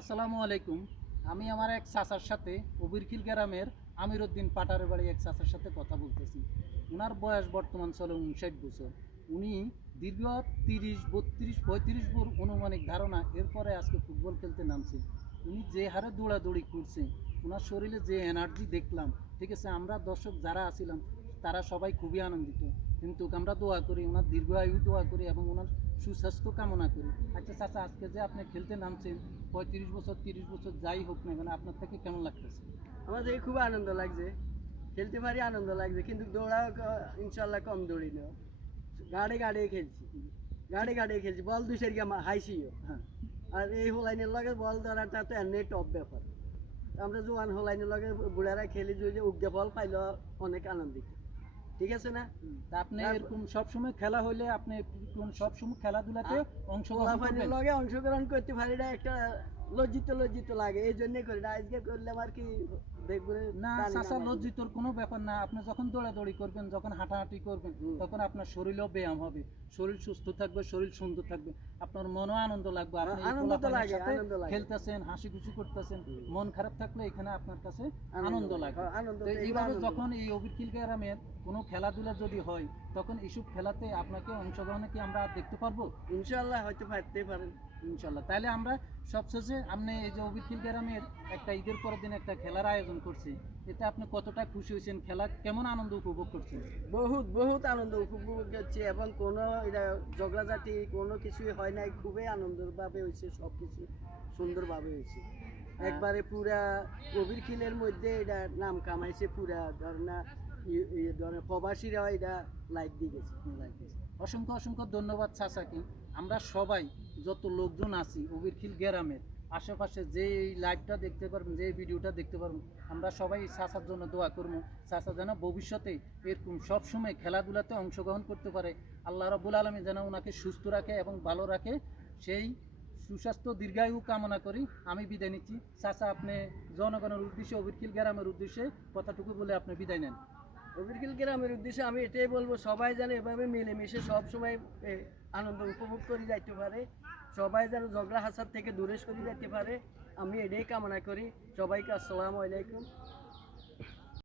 আসসালামু আলাইকুম। আমি আমার এক চাচার সাথে অবিরখিল গ্রামের আমিরউদ্দিন পাটারের বাড়ি এক চাচার সাথে কথা বলতেছি। ওনার বয়স বর্তমান চলে 59 বছর। উনি দীর্ঘ 30, 32, 35 অনুমানিক ধারণা এরপরে আজকে ফুটবল খেলতে নামছে। উনি যে হারে দৌড়াদৌড়ি করছে, ওনার শরীরে যে এনার্জি দেখলাম, ঠিক আছে, আমরা দর্শক যারা আছিলাম তারা সবাই খুবই আনন্দিত। কিন্তু আমরা দোয়া করি, ওনার দীর্ঘ আয়ু দোয়া করি এবং ওনার সুস্বাস্থ্য কামনা করি। আচ্ছা চাচা, আজকে যে আপনি খেলতে নামছেন, 35 বছর 30 বছর যাই হোক না কেন, আপনার থেকে কেমন লাগতেছে? আমাদের খুব আনন্দ লাগছে, খেলতে পারি আনন্দ লাগছে, কিন্তু দৌড়া ইনশাল্লাহ কম দৌড়ি না। গাড়ে গাড়ে খেলছি, গাড়ে গাড়ে খেলছি, বল দুইশের গিয়ে হাইছিও। হ্যাঁ, আর এই হোলাইনের লগে বল ধরাটা তো এমনি টপ ব্যাপার। আমরা জোয়ান হোলাইনের লগে বুড়ারা খেলি, যে উগ্গে বল পাইলে অনেক আনন্দিত। ঠিক আছে না? তা আপনি এরকম সবসময় খেলা হইলে আপনি কোন সবসময় খেলাধুলাতে অংশগ্রহণ করবেন? লগে অংশগ্রহণ করতে পারি না, একটা লজ্জিত লজ্জিত লাগে, এই জন্যই করি না। আজকে করলাম আর কি, দেখবো না চাচা, লজ্জিতর কোনো ব্যাপার না। আপনি যখন দৌড়াদৌড়ি করবেন, যখন হাঁটাহাঁটি করবেন, তখন আপনার শরীরেও ব্যায়াম হবে, শরীর সুস্থ থাকবে, শরীর সুন্দর থাকবে, আপনার মনও আনন্দ লাগবে। আপনি এই আনন্দ তো পোলাপানের লাগে, সাথে আনন্দ লাগে। খেলতেছেন, হাসি খুশি করতেছেন, মন খারাপ থাকলে এখানে আপনার কাছে আনন্দ লাগে। আনন্দ, তো এইগুলো এইভাবে আনন্দ। যখন এই অবিরখিল গ্রামের কোনো খেলাধুলা যদি হয়, তখন এইসব খেলাতে আপনাকে অংশগ্রহণে কি আমরা দেখতে পারবো? ইনশাল্লাহ হয়তো পারতে পারেন। ইনশাল্লাহ। তাহলে আমরা সবশেষে আপনি এই যে অবিরখিল গ্রামের একটা ঈদের পরের দিন একটা খেলার আয়োজন করছি, এতে আপনি কতটা খুশি হয়েছেন? খেলা কেমন আনন্দ উপভোগ করছেন? বহুত বহুত আনন্দ উপভোগ করছি, এবং কোনো এটা ঝগড়াঝাটি কোনো কিছুই হয় নাই, খুবই আনন্দভাবে হয়েছে, সব কিছু সুন্দরভাবে হয়েছে। একবারে পুরা কবির খিলের মধ্যে এটা নাম কামাইছে, পুরা ধর না ধরেন প্রবাসীরা এটা লাইক দিয়ে গেছে। অসংখ্য অসংখ্য ধন্যবাদ চাচাকে। আমরা সবাই যত লোকজন আছি অবিরখিল গ্রামের আশেপাশে, যে এই লাইভটা দেখতে পারবেন, যে ভিডিওটা দেখতে পারবেন, আমরা সবাই চাচার জন্য দোয়া করবো। চাচা যেন ভবিষ্যতে এরকম সবসময় খেলাধুলাতে অংশগ্রহণ করতে পারে। আল্লাহ রাব্বুল আলামিন যেন ওনাকে সুস্থ রাখে এবং ভালো রাখে, সেই সুস্বাস্থ্য দীর্ঘায়ু কামনা করি। আমি বিদায় নিচ্ছি। চাচা, আপনি জনগণের উদ্দেশ্যে, অবিরখিল গ্রামের উদ্দেশ্যে কথাটুকু বলে আপনি বিদায় নেন। অবিরখিল গ্রামের উদ্দেশ্যে আমি এটাই বলবো, সবাই যেন এভাবে মিলেমিশে সবসময় আনন্দ উপভোগ করে যাইতে পারে, সবাই যেন ঝগড়া হাসার থেকে দূরে সরে যেতে পারে। আমি এটাই কামনা করি। সবাইকে আসসালামু আলাইকুম।